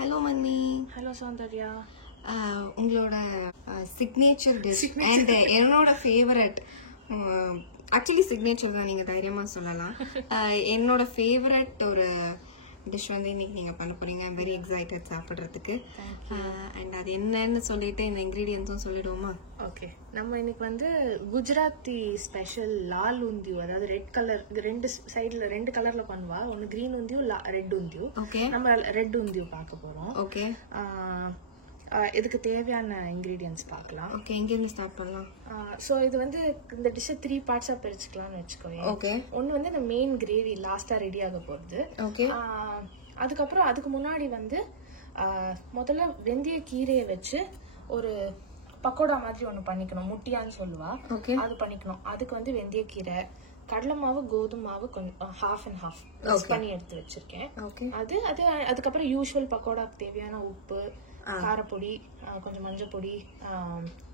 Hello மன்னி. Hello Soundarya. உங்களோட signature dish and என்னோட ஃபேவரட், ஆக்சுவலி சிக்னேச்சர் தான், நீங்கள் தைரியமாக சொல்லலாம். என்னோட ஃபேவரட் ஒரு டிஷ் வந்து இன்னைக்கு நீங்கள் பண்ண போறீங்க. ஐம் வெரி எக்ஸைட்டட் சாப்பிட்றதுக்கு. அண்ட் அது என்னன்னு சொல்லிட்டு இந்த இன்க்ரீடியன்ஸும் சொல்லிடுவோமா? ஓகே, நம்ம இன்னைக்கு வந்து குஜராத்தி ஸ்பெஷல் லால் உந்தியூ, அதாவது ரெட் கலர், ரெண்டு சைடுல ரெண்டு கலர்ல பண்ணுவா. ஒன்னு கிரீன் உந்தியூ, ரெட் உந்தியூ. ஓகே, நம்ம ரெட் உந்தியூ பார்க்க போறோம். ஓகே, இதுக்கு தேவையான இன்கிரீடியன்ஸ் பார்க்கலாம். ஓகே, எங்கேருந்து ஸ்டார்ட் பண்ணலாம்? ஸோ இது வந்து இந்த டிஷ்ஷை 3 பார்ட்ஸா பிரிச்சுக்கலாம்னு வச்சுக்கோங்க. ஓகே, ஒன்று வந்து இந்த மெயின் கிரேவி லாஸ்டா ரெடி ஆக போகுது. ஓகே. அதுக்கப்புறம் அதுக்கு முன்னாடி வந்து முதல்ல வெந்தய கீரையை வச்சு ஒரு பக்கோடா மாதிரி ஒன்று பண்ணிக்கணும். முட்டியான்னு சொல்லுவா, அது பண்ணிக்கணும். அதுக்கு வந்து வெந்தய கீரை, கடலை மாவு, கோதுமை மாவு கொஞ்சம் half and half மிக்ஸ் பண்ணி எடுத்து வச்சிருக்கேன். அதுக்கப்புறம் யூஷுவல் பக்கோடாக்கு தேவையான உப்பு, காரப்பொடி, கொஞ்சம் மஞ்சள் பொடி,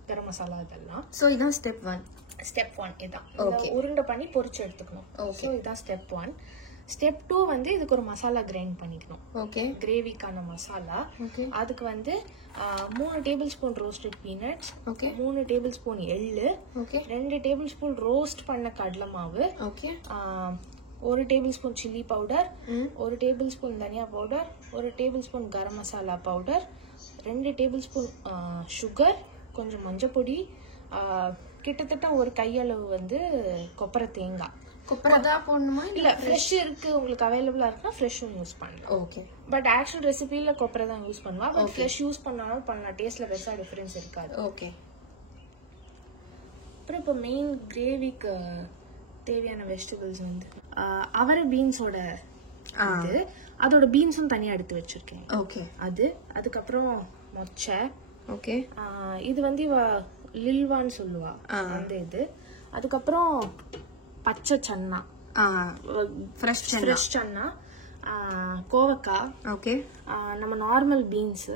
கரம் மசாலா, இதெல்லாம். சோ இதான் ஸ்டெப் 1. ஸ்டெப் 1 இதான். உருண்டை பண்ணி பொரிச்சு எடுத்துக்கணும். சோ இதான் ஸ்டெப் 1. ஸ்டெப் 2 வந்து இதுக்கு ஒரு மசாலா கிரைண்ட் பண்ணிக்கணும். ஓகே, கிரேவிக்கான மசாலா. அதுக்கு வந்து 3 table spoon roasted peanuts, 3 table spoon எள்ளு, 2 டேபிள் ஸ்பூன் ரோஸ்ட் பண்ண கடலை மாவு, 1 table spoon chilli powder, 1 table spoon தனியா powder, 1 table spoon garam masala powder, 2 table spoon sugar, கொஞ்சம் மஞ்சள் பொடி, கிட்டத்தட்ட ஒரு கையளவு வந்து கொப்பரை தேங்காய். கொப்பரை தான் போடணுமா? இல்ல, ஃப்ரெஷ் இருக்கு, உங்களுக்கு அவைலபிளா இருக்குன்னா ஃப்ரெஷ்ஷும் யூஸ் பண்ணலாம். ஓகே, பட் ஆக்சுவல் ரெசிபில கொப்பரை தான் யூஸ் பண்ணுவா. பட் ஃப்ரெஷ் யூஸ் பண்ணாலும் பண்ணலாம், டேஸ்ட்ல பெருசா டிஃபரன்ஸ் இருக்காது. ஓகே. அப்புறம் இப்போ மெயின் கிரேவிக்கு தேவையான வெஜிடபிள்ஸ் வந்து அவரை பீன்ஸோட இது, அதோட பீன்ஸும் தனியா எடுத்து வச்சிருக்கேன். ஓகே, அதுக்கப்புறம் மொச்சை. ஓகே, இது வந்து இவ லில்வான்னு சொல்லுவா, அந்த இது. அதுக்கப்புறம் பச்சை சன்னா, ஃப்ரெஷ் சன்னா, கோவக்காய், ஓகே, நம்ம நார்மல் பீன்ஸ்.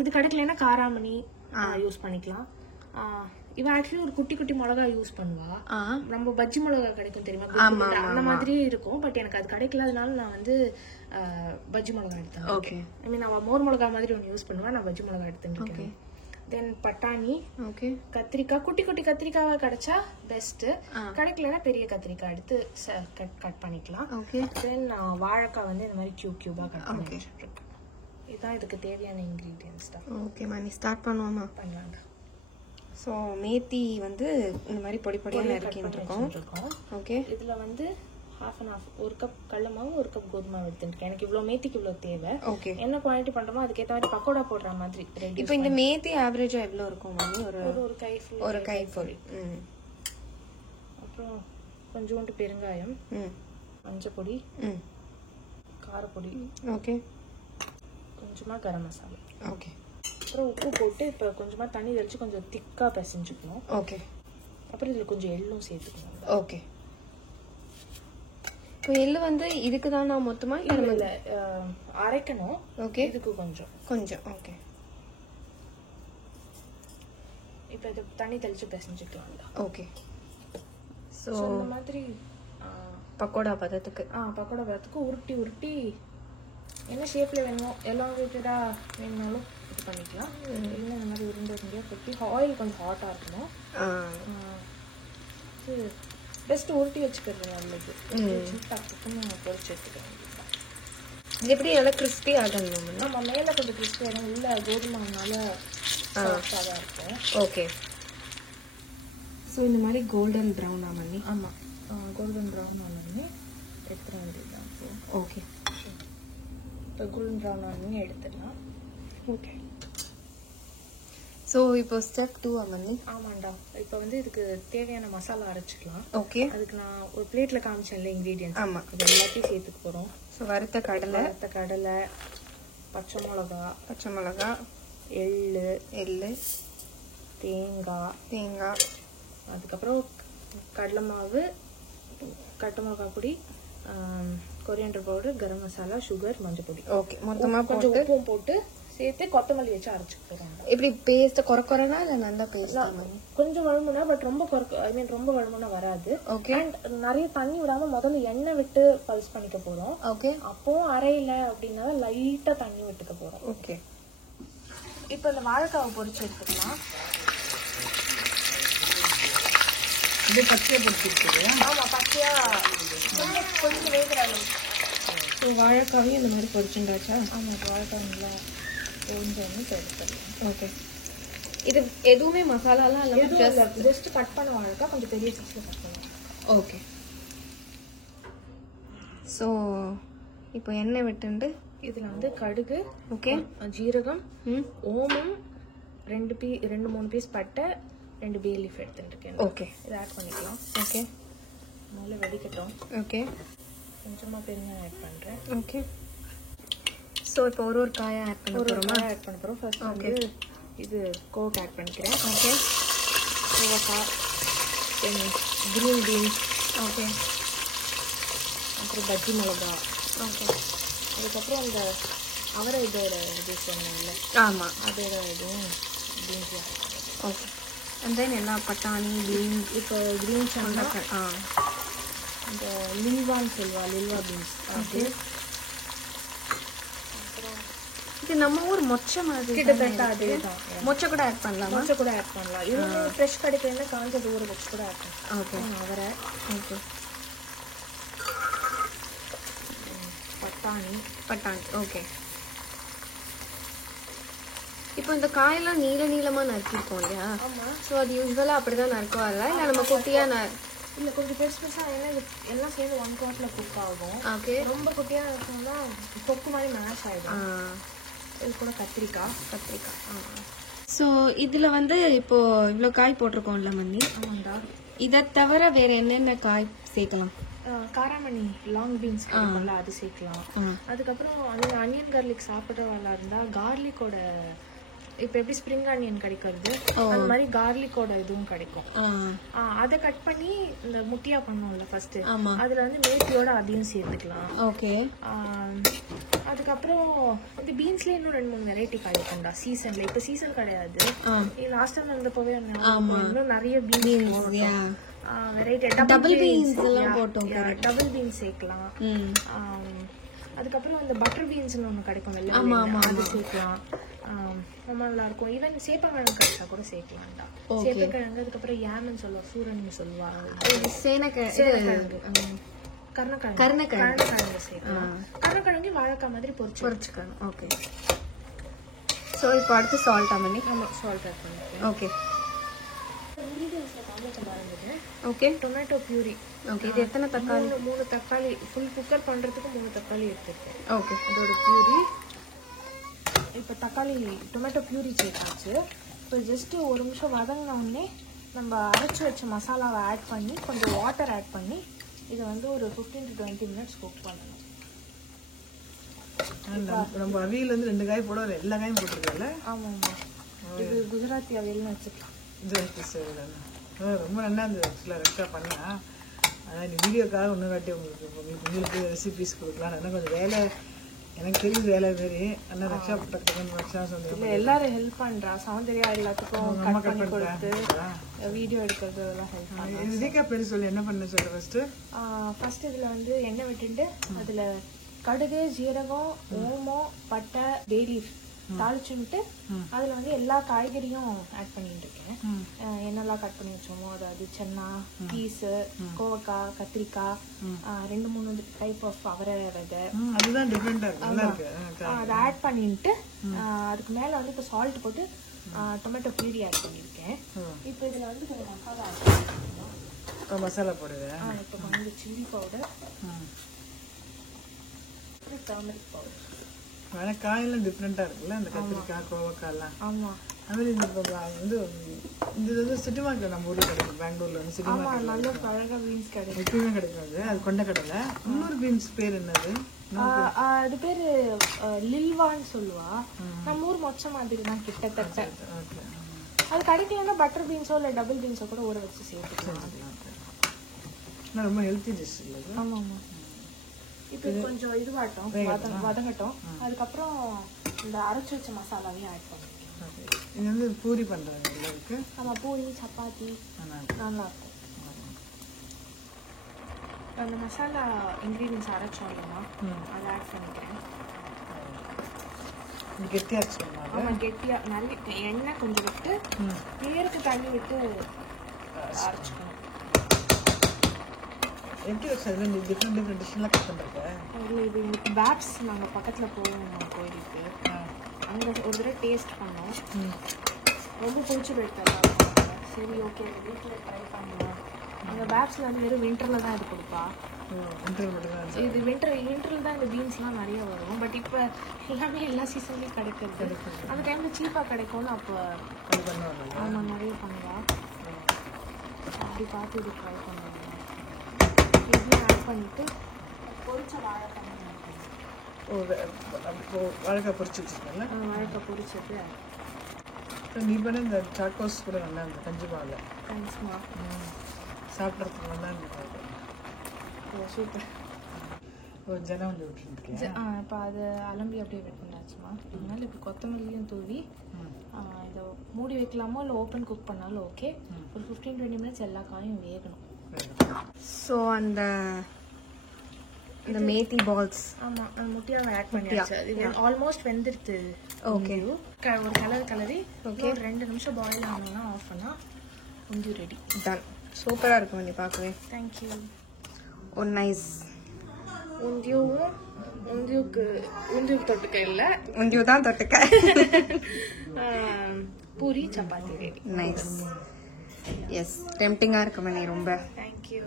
இது கிடைக்கலன்னா காராமணி யூஸ் பண்ணிக்கலாம். இவ ஆக்சுவலி ஒரு குட்டி குட்டி மிளகா யூஸ் பண்ணுவா. நம்ம பஜ்ஜி மிளகா கிடைக்கும் தெரியுமா, அந்த மாதிரி இருக்கும். பட் எனக்கு அது கிடைக்கல, அதனால நான் வந்து பஜ்ஜி மிளகா எடுத்தேன். ஓகே, ஐ மீன் அவ மோர் மிளகா மாதிரி ஒன்று யூஸ் பண்ணுவா, நான் பஜ்ஜி மிளகா எடுத்துருக்கேன். தென் பட்டாணி, கத்திரிக்காய், குட்டி குட்டி கத்திரிக்காவா கிடைச்சா பெஸ்ட், கிடைக்கலன்னா பெரிய கத்திரிக்காய் எடுத்து கட் பண்ணிக்கலாம். தென் வாழைக்காய் வந்து இந்த மாதிரி கியூபா கட் பண்ணி வச்சுருக்கேன். இதுதான் இதுக்கு தேவையான இன்கிரீடியன்ஸ் தான். ஓகே மணி, ஸ்டார்ட் பண்ணுவோமா? பண்ணலாங்க. ஸோ மேத்தி வந்து இந்த மாதிரி பொடி பொடியாக நறுக்கிட்டுருக்கோம். ஓகே, இதில் வந்து half and half, 1 கப் கடலை மாவு, 1 கப் கோதுமை மாவு எடுத்துருக்கேன். எனக்கு இவ்வளோ மேத்திக்கு இவ்வளோ தேவை. ஓகே, என்ன குவான்டிட்டி பண்ணுறோமோ அதுக்கேற்ற மாதிரி பக்கோடா போடுற மாதிரி ரெடி. இப்போ இந்த மேத்தி ஆவரேஜாக எவ்வளோ இருக்கும் மணி? ஒரு கை ஃபுல், ஒரு கை ஃபுல். அப்புறம் கொஞ்சோண்டு பெருங்காயம், மஞ்சள் பொடி, காரப்பொடி, ஓகே, கொஞ்சமாக கரம் மசாலா. ஓகே, அப்புறம் உப்பு போட்டு இப்போ கொஞ்சமாக தண்ணி தெளிச்சு கொஞ்சம் திக்காக பிசைஞ்சுக்கணும். ஓகே, அப்புறம் இதில் கொஞ்சம் எள்ளும் சேர்த்துக்கணும். ஓகே. இப்போ எள்ளு வந்து இதுக்கு தான் நான் மொத்தமாக இல்லை அரைக்கணும். ஓகே, இதுக்கு கொஞ்சம் கொஞ்சம். ஓகே, இப்போ இது தண்ணி தெளிச்சு பிசைஞ்சுக்கலாம். ஓகே. ஸோ இந்த மாதிரி பக்கோடா பதத்துக்கு பக்கோடா பதத்துக்கு உருட்டி உருட்டி என்ன ஷேப்ல வேணுமோ, எலாங்கேட்டடா வேணுனாலும் இது பண்ணிக்கலாம். இல்லை இந்த மாதிரி உருண்டை உருண்டையாக கொட்டி, ஆயில் கொஞ்சம் ஹாட்டாக இருக்கணும். பெஸ்ட் உருட்டி வச்சுக்கிறது நல்லது. டக்குன்னு பொரிச்சு எடுத்துக்கலாம். இது எப்படி நல்லா கிறிஸ்பி ஆகணும்? நம்ம மேலே கொஞ்சம் கிறிஸ்பி ஆகும், உள்ள கோதுமைனால சாஃப்டாக தான் இருக்கும். ஓகே. ஸோ இந்த மாதிரி கோல்டன் ப்ரௌன் ஆனி. ஆமாம், கோல்டன் ப்ரௌன் ஆனோடனே எடுத்துட வேண்டியதுதான். ஓகே, இப்போ கோல்டன் ப்ரௌன் ஆனோடனே எடுத்துடலாம். ஓகே. ஸோ இப்போ ஸ்டெப் 2 அம்மனி. ஆமாண்டா, இப்போ வந்து இதுக்கு தேவையான மசாலா அரைச்சிக்கலாம். ஓகே, அதுக்கு நான் ஒரு பிளேட்டில் காமிச்சேன்ல இன்க்ரீடியன்ஸ். ஆமாம், இது எல்லாத்தையும் சேர்த்துக்க போகிறோம். ஸோ வறுத்த கடலை, பச்சை மிளகா, எள்ளு, தேங்காய், அதுக்கப்புறம் கடலை மாவு, கட்டை மிளகாய் பொடி, coriander powder, garam masala, sugar, மஞ்சள் பொடி. ஓகே, மொத்தமாக கொஞ்சம் உப்பும் போட்டு சேர்த்து கொத்தமல்லி வச்சு அரைச்சுக்க போறோம். இப்படி பேஸ்ட் கொரக்கொரனா இல்ல நல்லா பேஸ்ட் கொஞ்சம் வழுமுனா, பட் ரொம்ப ரொம்ப வழுமுனா வராது. ஓகே. அண்ட் நிறைய தண்ணி விடாம முதல்ல எண்ணெய் விட்டு பல்ஸ் பண்ணிக்க போறோம். ஓகே. அப்பவும் அரையில அப்படின்னா லைட்டா தண்ணி விட்டுக்க போறோம். ஓகே. இப்ப இந்த வாழைக்காவை பொரிச்சு எடுத்துக்கலாம். இது பச்சையா பொரிச்சிருக்கு. ஆமா, பச்சையா கொஞ்சம் வேகிற அளவு. வாழைக்காவையும் இந்த மாதிரி பொரிச்சுண்டாச்சா? ஆமா, வாழைக்காய் நல்லா கொஞ்சம் எடுத்துக்கலாம். ஓகே. இது எதுவுமே மசாலாலாம் இல்லாம ஜஸ்ட் கட் பண்ண வாழைக்காய் கொஞ்சம் பெரிய சைஸ்ல கட் பண்ணலாம். ஓகே. ஸோ இப்போ எண்ணெய் விட்டுண்டு இதுல வந்து கடுகு, ஓகே, ஜீரகம், ஓமம், 2-3 பீஸ் பட்டை, 2 பே லீஃப் எடுத்துருக்கேன். ஓகே. இதை ஆட் பண்ணிக்கலாம். ஓகே. முதல்ல வெடிக்கட்டும். ஓகே. கொஞ்சமா பெருங்காயம் ஆட் பண்றேன். ஓகே. ஸோ இப்போ ஒரு காயை ஆட் பண்ண போறோமா? ஆட் பண்ண போறோம். ஃபர்ஸ்ட் வந்து இது கோக் ஆட் பண்ணிக்கிறேன். ஓகே. கோவக்காய், கிரீன் பீன்ஸ், ஓகே, அப்புறம் பஜ்ஜி மிளகா, ஓகே, அதுக்கப்புறம் அந்த அவரை இதோட இது சொன்னீங்கல்ல, ஆமாம், அதோட இதுவும் பீன்ஸ். ஓகே. அண்ட் தென் எல்லா பட்டாணி, பீன்ஸ், இப்போ கிரீன் சன்னா, இந்த லில்வான்னு சொல்லுவா, லில்வா பீன்ஸ். ஓகே. இது நம்ம ஊர் மொச்சை மாதிரி கிட்டத்தட்ட அதே தான். மொச்சை கூட ஆட் பண்ணலாம். மொச்சை கூட ஆட் பண்ணலாம். இது ஃப்ரெஷ் கிடைக்கிறதுனா காஞ்ச ஊற வச்சு கூட ஆட் பண்ணலாம். ஓகே. அவரை, ஓகே, பட்டாணி, ஓகே. இப்போ இந்த காயெல்லாம் நீளமா நறுக்கிருக்கோம் இல்லையா? ஆமாம். ஸோ அது யூஸ்வலாக அப்படி தான் நறுக்குவாங்க, இல்லை நம்ம குட்டியாக இல்லை கொஞ்சம் பெருசாக, ஏன்னா இது எல்லாம் சேர்ந்து 1 பாட்டில் குக் ஆகும். ஓகே. ரொம்ப குட்டியாக இருக்கணும்னா கொக்கு மாதிரி மேஷ் ஆகிடும். இது கூட கத்திரிக்காய். ஸோ இதில் வந்து இப்போ இவ்வளோ காய் போட்டிருக்கோம்ல மண்ணி. ஆமாண்டா. இதை தவிர வேற என்னென்ன காய் சேர்க்கலாம்? காராமணி, லாங் பீன்ஸ் அது சேர்க்கலாம். அதுக்கப்புறம் அந்த அனியன் கார்லிக் சாப்பிட்றவங்களா இருந்தால் கார்லிக்கோட, இப்போ எப்படி ஸ்ப்ரிங் ஆனியன் கிடைக்கிறது அந்த மாதிரி கார்லிக்கோட இதுவும் கிடைக்கும். அதை கட் பண்ணி இந்த முட்டியா பண்ணோம்ல ஃபர்ஸ்ட், அதுல வந்து மேத்தியோட அதையும் சேர்த்துக்கலாம். ஓகே. அதுக்கப்புறம் இந்த பீன்ஸ்ல இன்னும் 2-3 வெரைட்டி கிடைக்கும்டா சீசன்ல. இப்ப சீசன் கிடையாது, லாஸ்ட் டைம் இருந்தப்பவே இன்னும் நிறைய பீன்ஸ் வெரைட்டி, டபுள் பீன்ஸ் எல்லாம் போட்டோம். டபுள் பீன்ஸ் சேர்க்கலாம். அதுக்கப்புறம் இந்த பட்டர் பீன்ஸ்னு ஒன்று கிடைக்கும் வெள்ளை, அது சேர்க்கலாம். ரொம்ப நல்லா இருக்கும். ஈவன் சேப்பங்கிழங்கு கிடைச்சா கூட சேர்க்கலாம்டா. சேப்பக்கிழங்கு, அதுக்கப்புறம் யாமன்னு சொல்லுவா, சூரன்னு சொல்லுவா, சேனக்கிழங்கு, கருணக்கிழங்கு சேர்க்கலாம். கருணக்கிழங்கு வாழைக்காய் மாதிரி பொரிச்சுக்கணும். ஓகே. ஸோ இப்போ அடுத்து சால்ட் பண்ணி, சால்ட் ஆட் பண்ணிக்கலாம். ஓகே. ஓகே. டொமேட்டோ பியூரி. ஓகே. இது எத்தனை தக்காளி? 3 தக்காளி. ஃபுல் குக்கர் பண்றதுக்கு 3 தக்காளி எடுத்துருக்கேன். ஓகே. இதோட பியூரி. இப்போ தக்காளி டொமேட்டோ பியூரி சேர்த்தாச்சு. இப்போ ஜஸ்ட் 1 நிமிஷம் வதங்கின உடனே நம்ம அரைச்சி வச்ச மசாலாவை ஆட் பண்ணி கொஞ்சம் வாட்டர் ஆட் பண்ணி இதை வந்து ஒரு 15 to 20 மினிட்ஸ் குக் பண்ணணும். நம்ம அவியல் வந்து 2 காய் போட எல்லா காயும் போட்டுருக்கல. ஆமாம்மா, இது குஜராத்தி அவியல்னு வச்சுக்கலாம். ரொம்ப நல்லா இருந்தது ஆக்சுவலாக. ரெக்டா பண்ணா, ஆனால் இந்த வீடியோக்காக ஒன்று காட்டி உங்களுக்கு ரெசிபிஸ் கொடுக்கலாம். ஆனால் கொஞ்சம் வேலை, எனக்கு தெரியுது வேலை மாரி. ஆனால் ரக்ஷா ரக்ஷா சொன்னீங்க எல்லாரும் ஹெல்ப் பண்றா. சௌந்தர்யா எல்லாத்துக்கும் கட் பண்ணி கொடுத்து வீடியோ எடுக்கிறது எல்லாம் ஹெல்ப் பண்ணுறா. இதுக்கா பேர் சொல்லி என்ன பண்ண சொல்ல ஃபர்ஸ்ட் இதில் வந்து எண்ணெய் விட்டுட்டு அதில் கடுகு, ஜீரகம், ஓமம், பட்டை, பே லீஃப் தாளிச்சுட்டு அதில் வந்து எல்லா காய்கறியும் ஆட் பண்ணிட்டு இருக்கேன். என்னெல்லாம் கட் பண்ணி வச்சோமோ, அதாவது சென்னா, பீஸு, கோவக்காய், கத்திரிக்காய், 2-3 டைப் ஆஃப் அவரை விதை, அதுதான் டிஃப்ரெண்டா இருக்கு. அதை ஆட் பண்ணிட்டு அதுக்கு மேலே வந்து இப்போ சால்ட் போட்டு டொமேட்டோ பியூரி ஆட் பண்ணியிருக்கேன். இப்போ இதில் வந்து கொஞ்சம் மசாலா ஆட் பண்ணிக்கலாம். மசாலா போடுவேன். இப்போ வந்து சில்லி பவுடர், டர்மரிக் பவுடர். ஆனால் காயெல்லாம் டிஃப்ரெண்டா இருக்குல்ல, அந்த கத்திரிக்காய், கோவக்காய்லாம். ஆமா. அதுமாதிரி இந்த வந்து இது வந்து சிட்டி மார்க்கெட் நம்ம ஊரில் கிடைக்கும். பெங்களூர்ல வந்து சிட்டி மார்க்கெட் நல்ல பழக பீன்ஸ் கிடைக்கும், எப்பயுமே கிடைக்கும். அது கொண்டக்கடலை. இன்னொரு பீன்ஸ் பேர் என்னது? அது பேரு லில்வான்னு சொல்லுவா. நம்ம ஊர் மொச்ச மாதிரி தான் கிட்டத்தட்ட. அது கிடைக்கலன்னா பட்டர் பீன்ஸோ இல்லை டபுள் பீன்ஸோ கூட ஊற வச்சு சேர்த்துக்கலாம். ரொம்ப ஹெல்த்தி டிஷ் இல்லை? ஆமா ஆமா. இப்போ கொஞ்சம் இதுவாட்டும் வதங்கட்டும். அதுக்கப்புறம் இந்த அரைச்சி வச்ச மசாலாவையும் ஆட் பண்ணிக்கலாம். இது வந்து பூரி பண்ணுறாங்க இருக்கு. ஆமாம், பூரி சப்பாத்தி நல்லாயிருக்கும். அந்த மசாலா இன்க்ரீடியன்ஸ் அரைச்சோம் இல்லைன்னா அதை ஆட் பண்ணிக்கிறேன். கெட்டியாக சொன்னாங்க. ஆமாம், கெட்டியாக நல்ல எண்ணெய் கொஞ்சம் விட்டு நேருக்கு தண்ணி விட்டு அரைச்சிக்கணும். எப்படி வச்சது டிஃப்ரெண்ட் டிஷ்ஷெலாம் கட் பண்ணிருக்கேன். இது பேப்ஸ் நாங்கள் பக்கத்தில் போவோம் கோயிலுக்கு, அங்கே ஒரு தடவை டேஸ்ட் பண்ணோம். ரொம்ப பிடிச்சி போயிட்டு சரி ஓகே வீட்டில் ட்ரை பண்ணலாம். அந்த பேப்ஸில் வந்து வெறும் வின்டரில் தான் இது கொடுப்பா. இது வின்டரில் தான் இந்த பீன்ஸ்லாம் நிறைய வரும். பட் இப்போ எல்லாமே எல்லா சீசன்லேயும் கிடைக்கிறது. அந்த டைமில் சீப்பாக கிடைக்கும்னு அப்போ ஆமாம் நிறைய பண்ணுவா. அப்படி பார்த்து இது ட்ரை பண்ணுவாங்க. இதையும் ஆட் பண்ணிவிட்டு பொரிச்ச வாழைக்காய் வாழைக்காய் பொரிச்சு வச்சுருக்கல. வாழைக்காய் பொரிச்சது நீ பண்ண இந்த சாக்கோஸ் கூட நல்லா இருந்தது. கஞ்சி மாவில் தேங்க்ஸ்மா. சாப்பிட்றதுக்கு நல்லா இருந்தது. ஓ சூப்பர். ஒரு ஜனம் வந்து விட்டுருக்கேன். இப்போ அது அலம்பி அப்படியே வெயிட் பண்ணாச்சுமா. அதனால இப்போ கொத்தமல்லியும் தூவி இதை மூடி வைக்கலாமோ இல்லை ஓப்பன் குக் பண்ணாலும் ஓகே. ஒரு 15-20 மினிட்ஸ் எல்லா காயும் வேகணும். ஸோ அந்த மேத்தி பால்ஸ் ஆமாம், அந்த முட்டையாவை ஆட் பண்ணியாச்சு. இது ஆல்மோஸ்ட் வெந்துடுது. ஓகே, ஒரு கலரி ஓகே 2 நிமிஷம் பாயில் ஆனோன்னா ஆஃப் பண்ணால் உந்தி ரெடி. டன். சூப்பராக இருக்கும் நீ பார்க்கவே. தேங்க்யூ. ஒரு நைஸ் உந்தியூக்கு தொட்டுக்க இல்லை, உந்தியூ தான் தொட்டுக்க. Puri chapati ready. Nice. Yes, டெம்ப்டிங்காக இருக்கு மணி ரொம்ப. Thank you.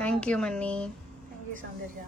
Thank you Mani. Thank you Soundarya.